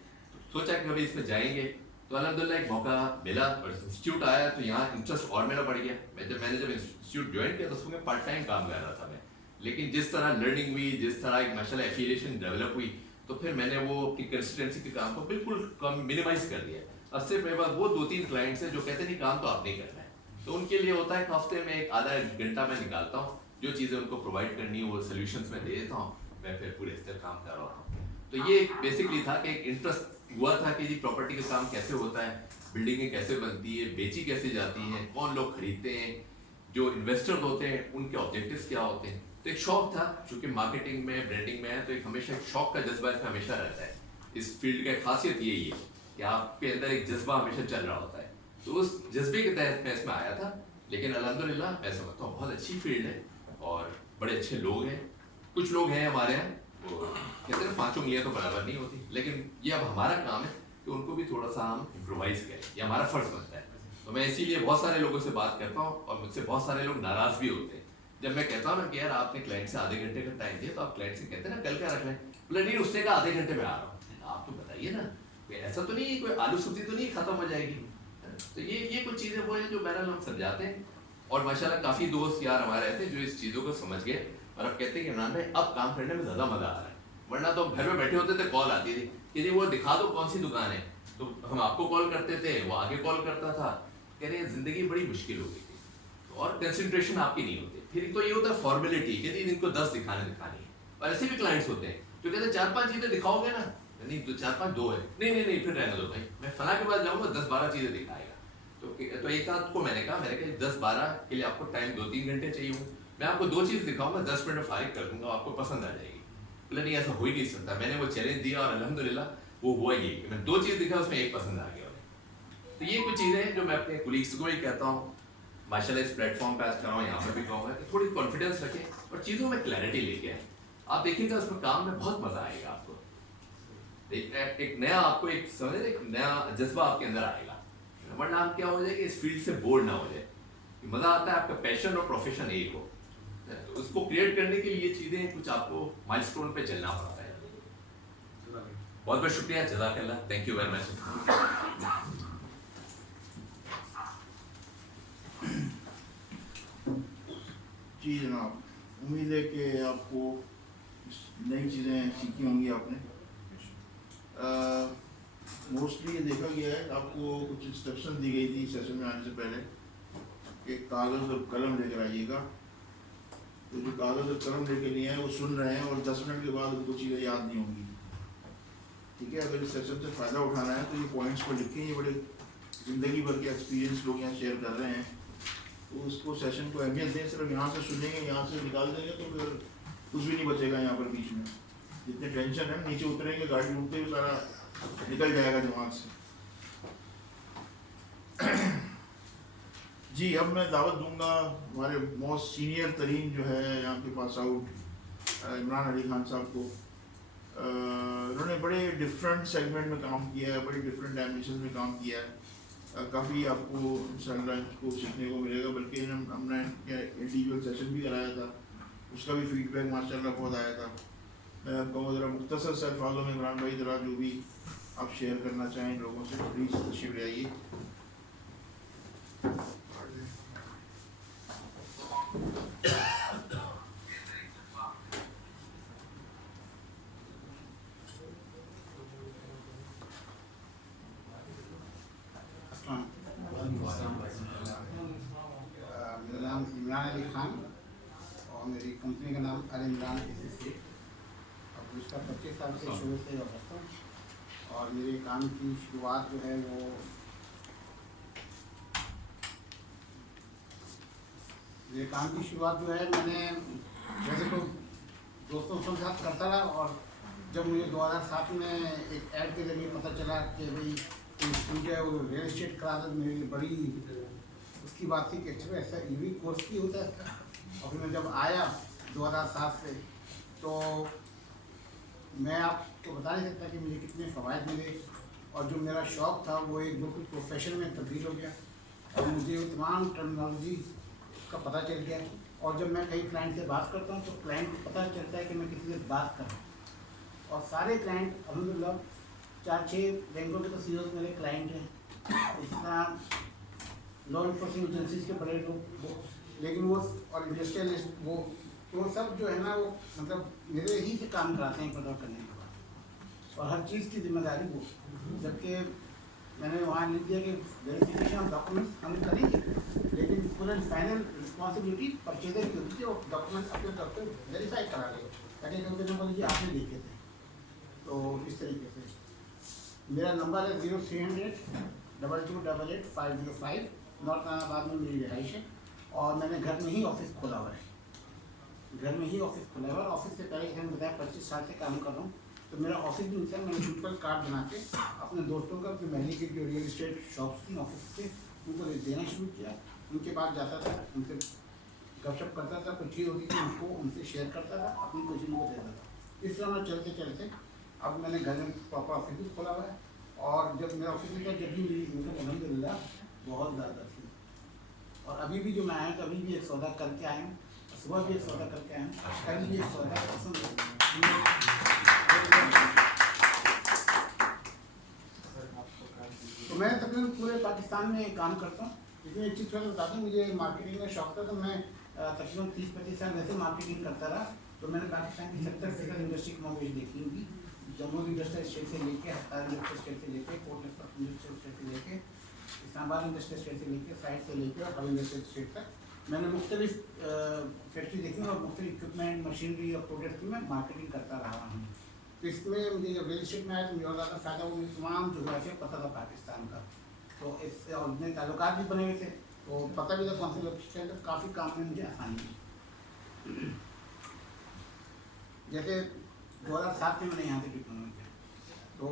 सोचा कि कभी इसमें जाएंगे, तो अल्हम्दुलिल्लाह एक मौका मिला और इंस्टीट्यूट आया, तो यहाँ इंटरेस्ट और मेरा बढ़ गया। मैंने जब इंस्टीट्यूट ज्वाइन किया तो उसमें पार्ट टाइम काम कर रहा था मैं, लेकिन जिस तरह लर्निंग हुई, जिस तरह एक माशाल्लाह एफिलिएशन डेवलप हुई, तो फिर मैंने वो अपनी कंसिस्टेंसी के काम को बिल्कुल कम मिनिमाइज कर दिया। अब सिर्फ मेरे पास वो 2-3 क्लाइंट्स हैं जो कहते नहीं काम तो आपने करना है, तो उनके लिए होता है हफ्ते में एक आधा घंटा मैं निकालता हूँ, जो चीज़ें उनको प्रोवाइड करनी है वो सोल्यूशंस मैं दे देता हूँ, मैं फिर पूरे इस तरह काम कर रहा हूँ। तो ये बेसिकली था कि एक इंटरेस्ट हुआ था कि जी प्रॉपर्टी का काम कैसे होता है, बिल्डिंगें कैसे बनती है, बेची कैसे जाती हैं, कौन लोग खरीदते हैं, जो इन्वेस्टर्स होते हैं उनके ऑब्जेक्टिव्स क्या होते हैं। तो एक शौक था, चूँकि मार्केटिंग में ब्रांडिंग में है, तो एक हमेशा एक शौक का जज्बा इसमें हमेशा रहता है। इस फील्ड का खासियत यही है कि आपके अंदर एक जज्बा हमेशा चल रहा होता है। तो उस जज्बे के तहत मैं इसमें आया था, लेकिन अल्हम्दुलिल्लाह मैं समझता हूँ बहुत अच्छी फील्ड है और बड़े अच्छे लोग हैं। कुछ लोग हैं हमारे यहाँ वो कहते हैं 5 उंगलियाँ तो बराबर नहीं होती, लेकिन ये अब हमारा काम है कि उनको भी थोड़ा सा हम इम्प्रोवाइज करें, ये हमारा फ़र्ज़ बनता है। तो मैं इसीलिए बहुत सारे लोगों से बात करता हूँ और मुझसे बहुत सारे लोग नाराज़ भी होते हैं जब मैं कहता हूँ ना कि यार आपने क्लाइंट से आधे घंटे का टाइम दिया, तो आप क्लाइंट से कहते हैं ना कल क्या रख लें, बोले नहीं उसने कहा आधे घंटे में आ रहा हूँ। आप तो बताइए ना, ऐसा तो नहीं कोई आलू सब्जी तो नहीं खत्म हो जाएगी। तो ये कुछ चीज़ें वो हैं जो बहरहाल हम समझाते हैं, और माशाल्लाह काफ़ी दोस्त यार हमारे ऐसे जो इस चीज़ों को समझ गए और अब कहते हैं कि इमरान भाई अब काम करने में ज़्यादा मज़ा आ रहा है। वरना तो घर में बैठे होते थे, कॉल आती थी कि जी वो दिखा दो कौन सी दुकान है, तो हम आपको कॉल करते थे, वो आगे कॉल करता था, कह रहे ज़िंदगी बड़ी मुश्किल हो गई थी और कंसंट्रेशन आपकी नहीं होती। फिर तो ये होता है फॉर्मेलिटी कि इनको 10 दिखानी है, और ऐसे भी क्लाइंट्स होते हैं जो कहते हैं 4-5 चीज़ें दिखाओगे ना, नहीं 4-5 2 है, नहीं फिर रहने दो भाई, मैं फला के पास जाऊँगा 10-12 चीज़ें दिखाएगा। तो एक आध को मैंने कहा 10-12 के लिए आपको टाइम 2-3 घंटे चाहिए हो, मैं आपको 2 चीज़ दिखाऊंगा, 10 मिनट में फारिग कर दूंगा, आपको पसंद आ जाएगी। बोले नहीं ऐसा हो ही नहीं सकता। मैंने वो चैलेंज दिया और अल्हम्दुलिल्लाह वो हुआ ही कि मैं 2 चीज़ दिखा उसमें एक पसंद आ गया। तो ये कुछ चीज़ें हैं जो मैं अपने कुलीग्स को ही कहता हूँ, माशाल्लाह इस प्लेटफॉर्म पर आज कर रहा हूँ, यहाँ पर भी कहूँगा कि थोड़ी कॉन्फिडेंस रखें और चीज़ों में क्लैरिटी लेके आए। आप देखिएगा उसमें काम में बहुत मज़ा आएगा आपको, एक नया आपको एक समझ एक नया जज्बा आपके अंदर आएगा। वरना आप क्या हो जाए कि इस फील्ड से बोर ना हो जाए। मज़ा आता है आपका पैशन और प्रोफेशन एक हो, तो उसको क्रिएट करने के लिए चीज़ें कुछ आपको माइलस्टोन पे चलना पड़ता है। बहुत बहुत शुक्रिया, जज़ाकल्लाह, थैंक यू वेरी मच। जी जनाब, उम्मीद है कि आपको नई चीज़ें सीखी होंगी आपने। मोस्टली ये देखा गया है, आपको कुछ इंस्ट्रक्शन दी गई थी सेशन में आने से पहले कि कागज़ और कलम लेकर आइएगा। तो जो कागज़ और कलम लेकर लिए हैं वो सुन रहे हैं और 10 मिनट के बाद उनको चीज़ें याद नहीं होंगी। ठीक है, अगर इस सेशन से फ़ायदा उठाना है तो ये पॉइंट्स को लिखें, ये बड़े ज़िंदगी भर के एक्सपीरियंस लोग यहाँ शेयर कर रहे हैं, तो उसको सेशन को अहमियत दें। सिर्फ यहाँ से सुनेंगे, यहाँ से निकाल देंगे तो फिर कुछ भी नहीं बचेगा यहाँ पर बीच में। जितने टेंशन है नीचे उतरेंगे, गाड़ी उठते हुए सारा निकल जाएगा दिमाग से। जी, अब मैं दावत दूंगा हमारे मोस्ट सीनियर तरीन जो है यहाँ के पास आउट इमरान अली खान साहब को। उन्होंने बड़े डिफरेंट सेगमेंट में काम किया है, बड़े डिफरेंट डायमेंशन में काम किया है। काफ़ी आपको इंशाल्लाह इसको सीखने को मिलेगा। बल्कि हमने इंडिविजुअल सेशन भी कराया था, उसका भी फीडबैक माशाल्लाह बहुत आया था। मैं आपको ज़रा मुख्तसर से अल्फाज़ों में इमरान भाई ज़रा जो भी आप शेयर करना चाहें लोगों से प्लीज़ तशरीफ़ ले आइए। मेरा नाम इमरान अली खान और मेरी कंपनी का नाम अल इमरान एसोसिएट। अब इसका 25 साल से शुरू से करता हूँ और मेरे काम की शुरुआत जो है वो मेरे काम की शुरुआत जो है मैंने वैसे तो दोस्तों के साथ करता रहा और जब मुझे 2007 में एक ऐड के जरिए पता चला कि भाई इंस्टीट्यूट है वो रियल एस्टेट करा था, मेरे लिए बड़ी उसकी बात थी कि अच्छा ऐसा ईवी कोर्स भी होता है। और फिर मैं जब आया 2007 से तो मैं आपको बता नहीं सकता कि मुझे कितने फ़वाइद मिले और जो मेरा शौक़ था वो एक बिल्कुल प्रोफेशन में तब्दील हो गया और मुझे तमाम टर्मिनोलॉजी का पता चल गया। और जब मैं कई क्लाइंट से बात करता हूँ तो क्लाइंट को पता चलता है कि मैं किसी से बात कर रहा हूँ और सारे क्लाइंट अल्हम्दुलिल्लाह 4-6 बैंकों के तो सीईओ मेरे क्लाइंट हैं, इस तरह लॉ इन्फोर्समेंट एजेंसीज के बड़े लोग वो, लेकिन वो और इंडस्ट्रियलिस्ट वो सब जो है ना वो मतलब मेरे ही से काम कराते हैं पता करने के बाद और हर चीज़ की जिम्मेदारी वो, जबकि मैंने वहाँ लिख दिया कि वेरिफिकेशन ऑफ डॉक्यूमेंट्स हम करेंगे लेकिन पूरा फाइनल रिस्पॉन्सिबिलिटी परचेजर की होती है वो डॉक्यूमेंट अपने डॉक्टर वेरीफाई करा ले ताकि क्योंकि बोले जी आपने देखे थे। तो इस तरीके से मेरा नंबर है 0300-2288-505 नॉर्थ नानाबाद में मेरी रिहाइश है और मैंने घर में ही ऑफिस खोला हुआ है, घर में ही ऑफिस खोला हुआ है। ऑफिस से पहले मैंने बताया 25 साल से काम कर रहा हूँ तो मेरा ऑफिस भी मिलता है। मैंने सिंपल कार्ड बना के अपने दोस्तों का अपनी महली की जो रियल इस्टेट शॉप्स थी ऑफिस से उनको देना शुरू किया, उनके पास जाता था, उनसे गपशप करता था, कुछ चीज़ होती थी उनको उनसे शेयर करता था, अपनी कुछ उनको देता था। इस तरह मैं चलते चलते अब मैंने घर में प्रॉपर ऑफिस भी खोला हुआ है और जब मेरा ऑफिस में जब भी मेरी इनकम अल्हम्दुलिल्लाह बहुत ज़्यादा थी और अभी भी जो मैं आया कभी भी एक सौदा करके आया हूँ, सुबह भी एक सौदा करके आया हूँ, कल भी एक सौदा पसंद है। तो मैं तकरीबन पूरे पाकिस्तान में काम करता हूँ। इसमें एक चीज़ थोड़ा बताता हूँ, मुझे मार्केटिंग का शौक था तो मैं तकरीबन 30-25 साल वैसे मार्केटिंग करता रहा। तो मैंने पाकिस्तान की 70 फिजिकल इंडस्ट्री कमोबेश देखी होगी, जम्मू इंडस्ट्रियल स्टेट से लेके हत्तार इंडस्ट्रियल स्टेट से लेके पोर्ट इंडस्ट्रियल स्टेट से लेके इस्लामाबाद इंडस्ट्रियल स्टेट से लेके साइड से लेके और हब इंडस्ट्रियल स्टेट तक मैंने मुख्तलिफ फैक्ट्री देखी और मुख्तलिफ इक्विपमेंट मशीनरी और प्रोडक्ट की मैं मार्केटिंग करता रहा हूँ। तो इसमें मुझे जब रियल इस्टेट में आया तो मुझे और ज़्यादा फ़ायदा वो मुझे तमाम जोग्राफिया पता था पाकिस्तान का, तो इससे और अपने ताल्लुकात भी बने हुए थे तो पता भी था कौन सी लोकेशन तो काफ़ी काम में मुझे आसानी हुई। जैसे 2007 में मैंने यहाँ से डिप्लोमा किया तो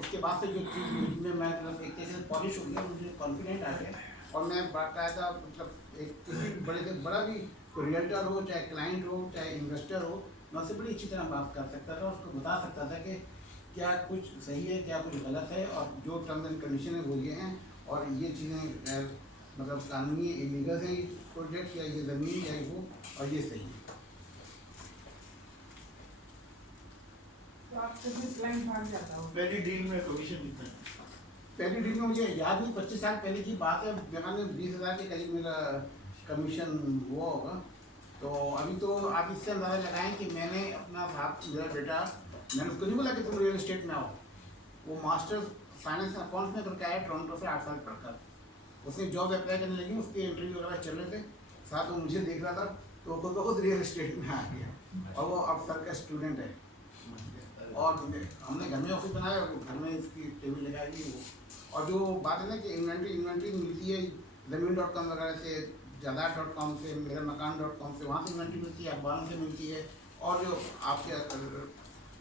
उसके बाद से जो चीज़ में मैं मतलब एक तरह से पॉलिश हो गया, मुझे कॉन्फिडेंट आ गया और मैं बाकायदा मतलब एक किसी बड़े से बड़ा भी कोई रियल्टर हो चाहे क्लाइंट हो चाहे इन्वेस्टर हो मैं उससे बड़ी अच्छी तरह बात कर सकता था, उसको बता सकता था कि क्या कुछ सही है क्या कुछ गलत है और जो टर्म्स एंड कंडीशन है वो ये हैं और ये चीज़ें मतलब कानूनी इलीगल है प्रोजेक्ट या ये ज़मीन या वो और ये सही है। तो आप कितने क्लाइंट भाग जाता हो? पहली डील में कमीशन कितना है? पहली डील में मुझे याद नहीं 25 साल पहले की बात है, जहाँ में 20,000 के करीब मेरा कमीशन हुआ होगा। तो अभी तो आप इससे अंदाज़ा लगाएं कि मैंने अपना साथ मेरा बेटा मैंने उसको नहीं बोला कि तुम रियल इस्टेट में आओ, वो मास्टर्स फाइनेंस अकाउंट्स में करके आया टोरंटो से 8 साल पढ़कर, उसने जॉब अप्लाई करने लगी, उसके इंटरव्यू वगैरह चल रहे थे, साथ वो मुझे देख रहा था तो खुद ब खुद रियल इस्टेट में आ गया और वो अब सर का स्टूडेंट है और हमने घर में ऑफिस बनाया और घर में इसकी टेबल लगाई वो। और जो बात है ना कि इन्वेंट्री मिलती है ज़मीन.com वगैरह से, जायदाद.com से, मेरा मकान.com से, वहाँ से इन्वेंट्री मिलती है, अखबारों से मिलती है और जो आपके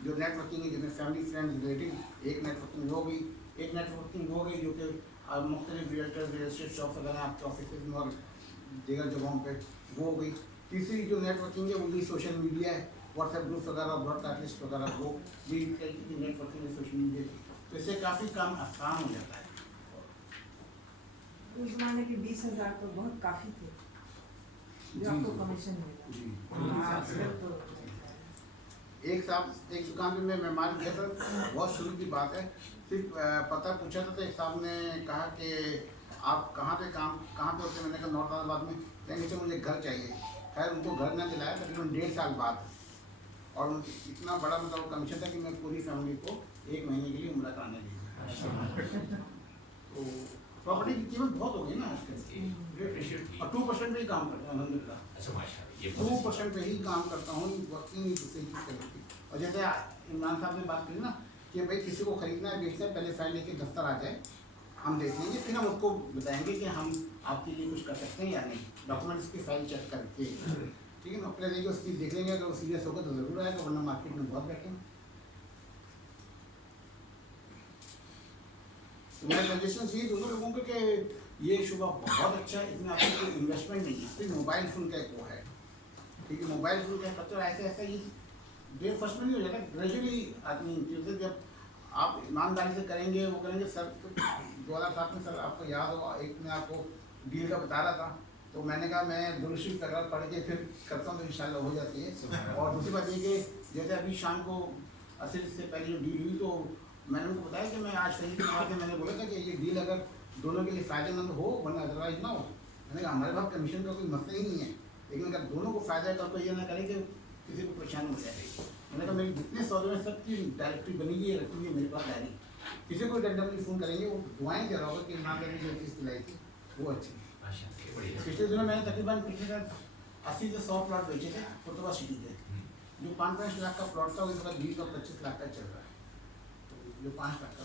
जो नेटवर्किंग है जिसमें फैमिली फ्रेंड्स रिलेटिव एक नेटवर्किंग हो गई, एक नेटवर्किंग हो गई जो कि मुख्तलिफ रियल एस्टेट शॉप वगैरह आपके ऑफिस में और दीगर जगहों पे वो हो गई। तीसरी जो नेटवर्किंग है वो भी सोशल मीडिया है, व्हाट्सएप ग्रुप वगैरह ब्रॉडकास्ट लिस्ट वगैरह वो भी नेटवर्किंग है सोशल मीडिया, तो इससे काफ़ी काम आसान हो जाता है। उस ज़माने के 20,000 तो बहुत काफ़ी थे जो आपको कमीशन मिला। जी हाँ, फिर तो एक दुकान पे मैं मेहमान गया था, बहुत शुरू की बात है, सिर्फ पता पूछा था तो एक साहब ने कहा कि आप कहाँ पे होते? मैंने कहा नॉर्थ नानाबाद में। कहेंगे मुझे घर चाहिए, खैर उनको घर ना दिलाया तकरीबन 1.5 साल बाद और इतना बड़ा मतलब कमीशन था कि मैं पूरी फैमिली को 1 महीने के लिए उम्रा कराने दी। तो प्रॉपर्टी की कीमत बहुत हो गई ना आजकल, 2% और 2% पे ही काम करता हूँ अलहमदिल्ला। अच्छा माशाल्लाह, ये 2% पे ही काम करता हूँ, वर्किंग नहीं दूसरी चीज़ करती। और जैसे इमरान साहब ने बात की ना कि भाई किसी को खरीदना है बेचना है, पहले फाइल लेके दफ्तर आ जाए, हम देख लेंगे, फिर हम उसको बताएंगे कि हम आपके लिए कुछ कर सकते हैं या नहीं, डॉक्यूमेंट्स की फाइल चेक करके, ठीक है ना। पहले देखिए उसकी देख लेंगे, अगर वो सीरियस होगा तो ज़रूर आएगा, वरना मार्केट में बहुत बैठे हैं। तो मेरा सजेशन यही दोनों लोगों को कि ये शुबा बहुत अच्छा है, इसमें आपकी कोई इन्वेस्टमेंट नहीं है, सिर्फ मोबाइल फ़ोन का एक वो है, ठीक है। मोबाइल फ़ोन का खर्चा ऐसे ऐसा ये डे फर्स्ट में नहीं हो जाता, ग्रेजुअली आदमी जैसे जब आप ईमानदारी से करेंगे वो करेंगे। सर 2007 में सर आपको याद हो, एक मैं आपको डील का बता रहा था, तो मैंने कहा मैं दुरुस्ती तकरार पढ़ के फिर करता हूँ तो इंशाल्लाह हो जाती है। और दूसरी बात ये कि जैसे अभी शाम को असल से पहले जो डील हुई, तो मैंने उनको बताया कि मैं आज सही के बाद मैंने बोला था कि ये डील अगर दोनों के लिए फ़ायदेमंद हो, वरना अदरवाइज ना हो। मैंने कहा हमारे पास कमीशन का कोई मसला ही नहीं है, लेकिन अगर दोनों को फ़ायदा है तो ये ना करें कि किसी को परेशानी हो जाएगी। मैंने कहा मेरी जितने सौदे में सबकी डायरेक्टरी बनी हुई है, रखी हुई है मेरे पास डायरी, किसी को रैंडमली फ़ोन करेंगे, वो दुआएं दे रहा होगा कि ईमानदारी जो चीज़ दिलाई थी वो अच्छी। माशाल्लाह, बढ़िया। पिछले दिनों मैंने तकरीबन पिछले साल 80 से 100 प्लॉट बेचे थे कुतुबा सिटी के। जो 5-5 लाख का प्लॉट था वो इस बार 20 और 25 लाख का चल रहा है, तो जो 5 लाख का।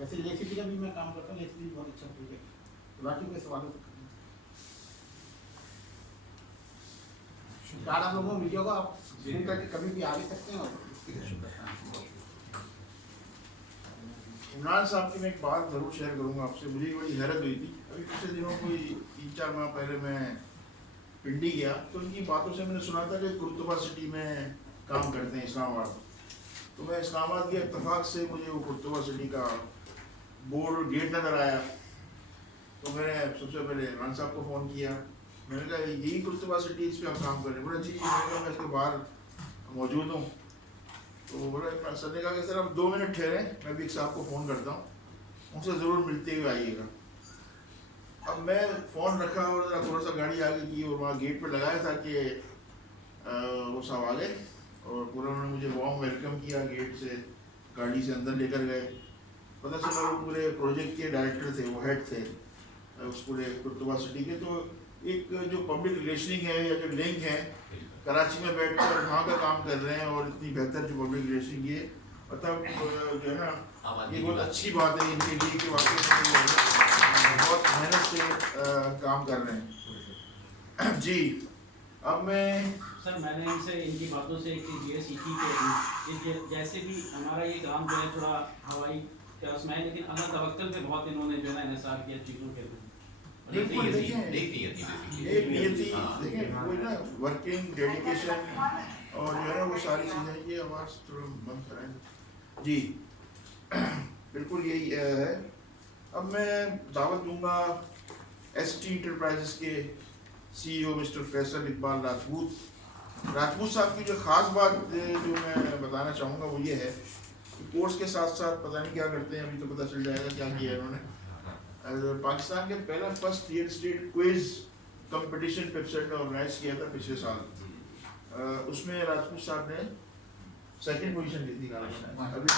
वैसे लेक सिटी का भी मैं काम करता हूँ, लेक सिटी बहुत अच्छा प्रोजेक्ट है। तो बाकी कोई सवालों कार्ड आप लोगों को वीडियो का आप ज़ूम करके कभी भी आ भी सकते हैं। और इमरान साहब की मैं एक बात ज़रूर शेयर करूँगा आपसे, मुझे बड़ी हैरत हुई थी। अभी पिछले दिनों कोई 3-4 माह पहले मैं पिंडी गया, तो उनकी बातों से मैंने सुना था कि कुर्तुबा सिटी में काम करते हैं इस्लामाबाद। तो मैं इस्लामाबाद के इत्तेफाक से मुझे वो कुर्तुबा सिटी का बोर्ड गेट नज़र आया, तो मैंने सबसे पहले इमरान साहब को फ़ोन किया। मैंने कहा यही कुर्तुबा सिटी, इस पर आप काम कर रहे हैं? बोला जी। मैंने कहा मैं इसके बाहर मौजूद हूँ। तो बोला सर ने कहा कि सर आप 2 मिनट ठहरे, मैं भी एक साहब को फ़ोन करता हूँ, उनसे ज़रूर मिलते हुए आइएगा। अब मैं फ़ोन रखा और ज़रा थोड़ा सा गाड़ी आगे की और वहाँ गेट पर लगाया था कि वो साहब आ गए, और पूरा उन्होंने मुझे वार्म वेलकम किया, गेट से गाड़ी से अंदर लेकर गए। पता चला वो पूरे प्रोजेक्ट के डायरेक्टर थे, वो हेड थे उस पूरे कुर्तुबा सिटी के। तो एक जो पब्लिक रिलेशनिंग है या जो लिंक है, कराची में बैठकर वहाँ का काम कर रहे हैं, और इतनी बेहतर जो पब्लिक रिलेशनिंग, ये मतलब जो है ना, ये बहुत अच्छी बात है इनके लिए कि वाकई बहुत मेहनत से काम कर रहे हैं। जी, अब मैं सर मैंने इनसे इनकी बातों से एक चीज़ ये सीखी कि जैसे भी हमारा ये काम जो है थोड़ा हवाई का उसमें है, लेकिन अल्लाह तवक्कल पे बहुत इन्होंने जो है इन्हिसार किया चीज़ों के। बिल्कुल एक देखिए, नियति एक नियति देखिए, वो ना वर्किंग डेडिकेशन और जो है ना वो सारी चीज़ें, ये आवाज़ थोड़ा बंद कराएं जी। बिल्कुल यही है। अब मैं दावत दूंगा ST इंटरप्राइजेस के CEO मिस्टर फैसल इकबाल राजपूत साहब की जो ख़ास बात जो मैं बताना चाहूँगा वो ये है कि कोर्स के साथ साथ पता नहीं क्या करते हैं, अभी तो पता चल जाएगा क्या किया है उन्होंने। पाकिस्तान के पहला first year state quiz competition website ने ऑर्गेनाइज किया था पिछले साल। उसमें राजपूत साहब ने 2nd पोजीशन ली थी। अभी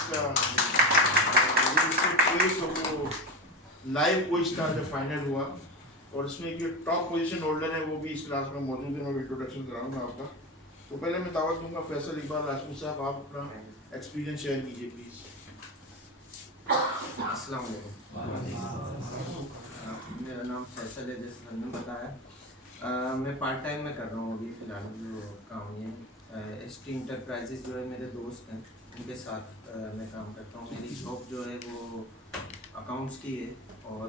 इसका वो लाइव क्विज था जो फाइनल हुआ, और इसमें जो टॉप पोजीशन होल्डर है वो भी इस क्लास में मौजूद है। मैं इंट्रोडक्शन कराऊंगा आपका। तो पहले मैं दावत दूंगा फैसल इकबाल राजपूत साहब, आप अपना एक्सपीरियंस शेयर कीजिए प्लीज़। अस्सलाम वालेकुम। मेरा नाम फैसल है, जैसे मैंने बताया। मैं पार्ट टाइम में कर रहा हूँ अभी फ़िलहाल जो काम ये ST इंटरप्राइजेस जो है मेरे दोस्त हैं, उनके साथ मैं काम करता हूँ। मेरी जॉब जो है वो अकाउंट्स की है, और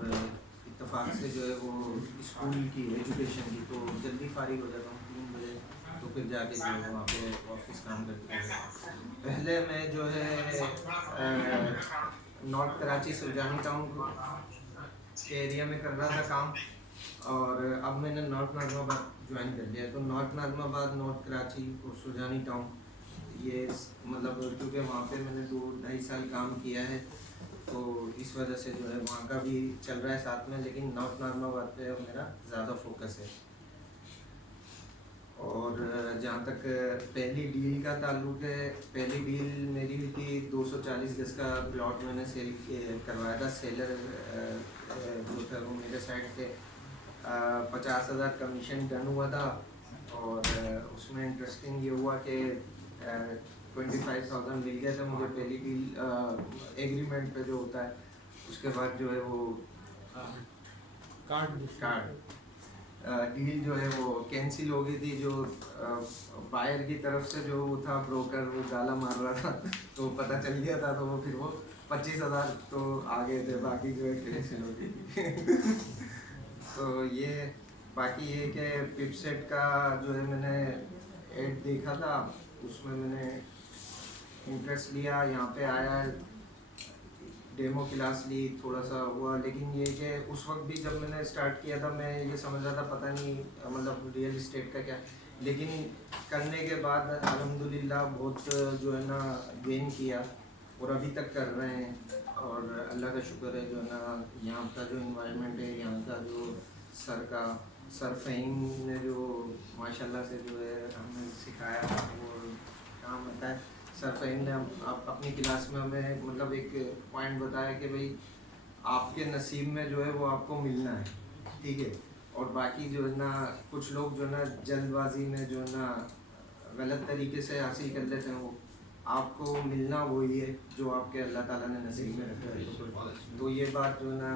इत्तेफाक से जो है वो स्कूल की एजुकेशन की, तो जल्दी फारिग हो जाता हूँ 3 बजे, तो फिर जाके जो है वहाँ पे ऑफिस काम करते हैं। पहले मैं जो है नॉर्थ कराची सुरजानी टाउन के एरिया में कर रहा था काम, और अब मैंने नॉर्थ नाज़िमाबाद ज्वाइन कर लिया। तो नॉर्थ नाज़िमाबाद, नॉर्थ कराची और सुरजानी टाउन, ये मतलब क्योंकि वहाँ पे मैंने 2-2.5 साल काम किया है, तो इस वजह से जो है वहाँ का भी चल रहा है साथ में, लेकिन नॉर्थ नाज़िमाबाद पे मेरा ज़्यादा फोकस है। और जहाँ तक पहली डील का ताल्लुक है, पहली डील मेरी हुई थी 240 गज का प्लॉट मैंने सेल करवाया था। सेलर जो थे वो मेरे साइड थे, 50,000 कमीशन डन हुआ था और उसमें इंटरेस्टिंग ये हुआ कि 25,000 मिल गए थे मुझे पहली डील एग्रीमेंट पे जो होता है। उसके बाद जो है वो कार्ड डील जो है वो कैंसिल हो गई थी। जो बायर की तरफ से जो वो था ब्रोकर वो गाला मार रहा था तो पता चल गया था, तो वो फिर वो 25,000 तो आ गए थे, बाकी जो है कैंसिल हो गई थी। तो ये बाकी ये कि पिपसेट का जो है मैंने एड देखा था, उसमें मैंने इंटरेस्ट लिया, यहाँ पे आया, डेमो क्लास ली, थोड़ा सा हुआ। लेकिन ये कि उस वक्त भी जब मैंने स्टार्ट किया था मैं ये समझ रहा था पता नहीं मतलब रियल इस्टेट का क्या, लेकिन करने के बाद अल्हम्दुलिल्लाह बहुत जो है ना गेन किया और अभी तक कर रहे हैं। और अल्लाह का शुक्र है जो है ना यहाँ का जो इन्वायरमेंट है, यहाँ का जो सर फ़हीम ने जो माशाल्लाह से जो है हमें सिखाया और काम होता है। सर फ़हीम ने आप अपनी क्लास में हमें मतलब एक पॉइंट बताया कि भाई आपके नसीब में जो है वो आपको मिलना है, ठीक है। और बाकी जो है ना कुछ लोग जो है ना जल्दबाजी में जो है ना गलत तरीके से हासिल कर लेते हैं, वो आपको मिलना वही है जो आपके अल्लाह ताला ने नसीब में रखा है। तो ये बात जो है ना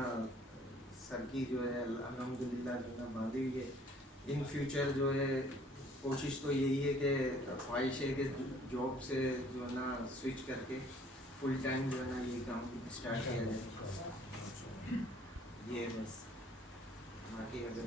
सर की जो है अल्हम्दुलिल्लाह जो है ना बांधी हुई है। इन फ्यूचर जो है कोशिश तो यही है कि ख्वाहिश है कि जॉब से जो है ना स्विच करके फुल टाइम जो है ना ये काम स्टार्ट किया जाए। ये बस बाकी अगर